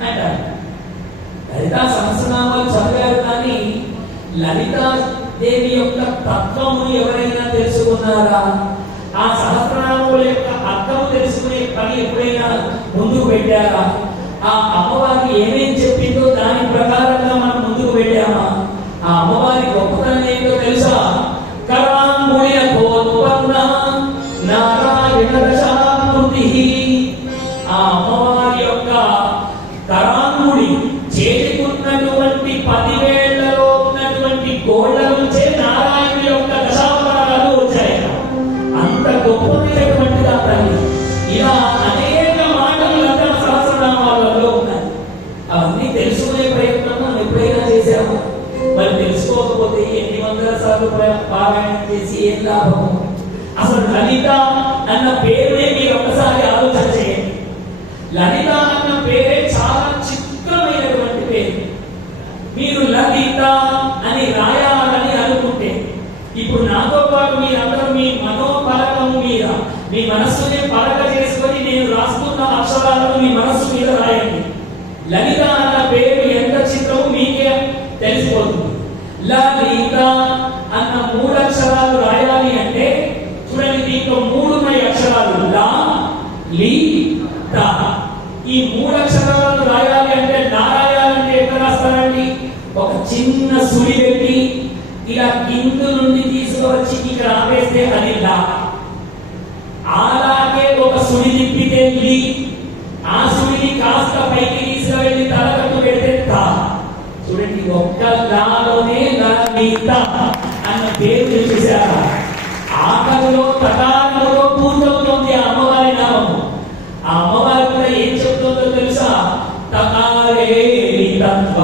అంటారు లలితా సహస్రనామాలు చదివారు కానీ లలితా దేవి యొక్క తత్వము ఎవరైనా తెలుసుకున్నారా? ఆ సహస్రనామముల యొక్క అర్థము తెలుసుకునే పని ఎప్పుడైనా ముందుకు పెట్టారా? ఆ అమ్మవారికి ఏమేం చెప్పిందో దాని ప్రకారంగా మనం ముందుకు వెళ్ళామా? ఆ అమ్మవారి గొప్పతనం ఏంటో తెలుసా? కరాంగుళియ కోత్పన్న నారాయణ దశామూర్తి ఆ అమ్మవారి యొక్క చేరుకున్నటువంటి పదివేళ్ళలో ఉన్నటువంటి గోళ్ళ నుంచే నారాయణ యొక్క దశావతారాలు వచ్చాయి. అంత గొప్పమైనటువంటిది ఆ తల్లి ఇలా అనేక మాటలు లలిత సహస్రనామాలలో ఉన్నాయి. అవన్నీ తెలుసుకునే ప్రయత్నం మనం ఎప్పుడైనా చేశాము. మరి తెలుసుకోకపోతే ఎన్ని వందల సార్లు పారాయణం చేసి ఏం లాభము? అసలు లలిత అన్న పేరునే మీరు ఒక్కసారి ఆలోచన చేయండి. లలిత మీరు లలిత అని రాయాలని అనుకుంటే ఇప్పుడు నాతో పాటు మీరందరూ మీ మనోపలకము మీద మీ మనస్సుని పలక చేసుకొని నేను రాసుకున్న అక్షరాలను మీ మనస్సు మీద రాయండి. లలిత అన్న పేరు ఎంత చిత్రము మీకే తెలిసిపోతుంది. లలిత అన్న మూడు అక్షరాలు రాయాలి అంటే చూడండి దీంట్లో మూడు ఉన్నాయి అక్షరాలు. లా లి త. ఈ మూడు అక్షరాలను రాయాలి చిన్న సుడి పెట్టి ఇలా కింద నుండి తీసుకువచ్చి ఇక్కడ ఆపేస్తే అది లా. అలాగే ఒక సుడి తిప్పితే లి. ఆ సుడిని కాస్త పైకి తీసుకువెళ్ళి తలకట్టు పెడితే తా. చూడండి ఒక్క లాలోనే లలిత అన్న పేరు చూసారా ఆకలిలో తకారంలో పూర్తవుతోంది ఆ అమ్మవారి నామము. ఆ అమ్మవారి కూడా ఏం చెప్తుందో తెలుసా? తకారే తత్వ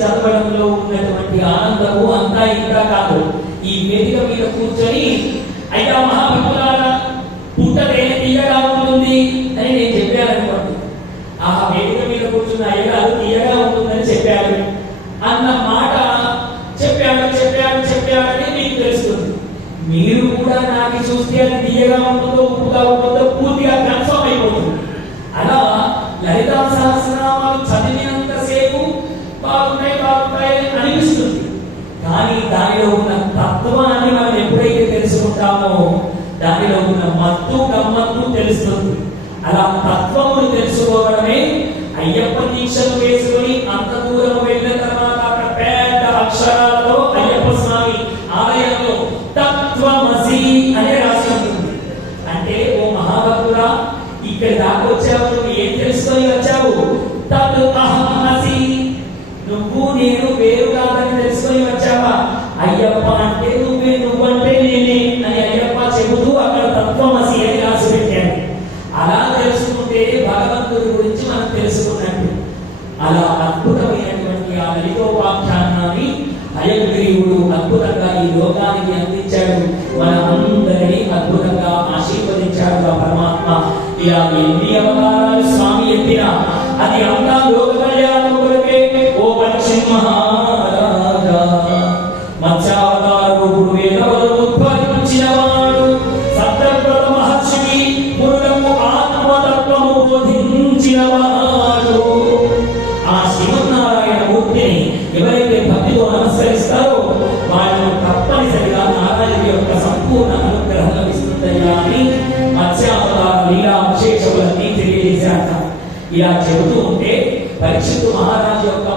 చదవడంలో ఉన్నటువంటి ఆనందము అంతా ఇంకా కాదు. ఈ వేదిక మీద కూర్చొని అయితే మహాభక్తులారా పుట్టతే తీయగా ఉంటుంది అని నేను చెప్పాననుకోండి ఆ వేదిక మీద కూర్చున్న అది తీయగా ఉంటుందని చెప్పారు. అన్న మాట చెప్పాడు చెప్పాడు చెప్పాడని మీకు తెలుస్తుంది. మీరు కూడా నాకు చూస్తే అది తీయగా ఉంటుందో ఉప్పుగా ఉంటుందో పూర్తిగా కన్ఫర్మ్ అయిపోతుంది. అలా లలితా సహస్ర నేను వేరు కాదని తెలుసుకొని వచ్చావా? అయ్యప్ప అంటే నువ్వే నువ్వంటే నేనే అని అయ్యప్ప చెబుతూ అక్కడ తత్వమసి అని రాసి పెట్టాడు. అలా తెలుసుకుంటే భగవంతుడి గురించి మనం తెలుసుకున్నట్టు. అలా అద్భుతమైనటువంటి ఆ లలితోపాఖ్యానాన్ని అయగ్రీవుడు అద్భుతంగా ఈ లోకానికి అందించాడు. మన అందరినీ అద్భుతంగా ఆశీర్వదించాడు ఆ పరమాత్మ. ఇలా ఎన్ని శ్రీమన్నారాయణ మూర్తిని ఎవరైతే భక్తితో నమస్కరిస్తారో వాళ్ళను తప్పనిసరిగా నారాయణ యొక్క సంపూర్ణ అనుగ్రహం లభిస్తుందయ్యా అని మత్స్యావతార లీలా విశేషములన్నీ తెలియజేశాక ఇలా చెబుతూ ఉంటే పరీక్షిత్తు మహారాజు యొక్క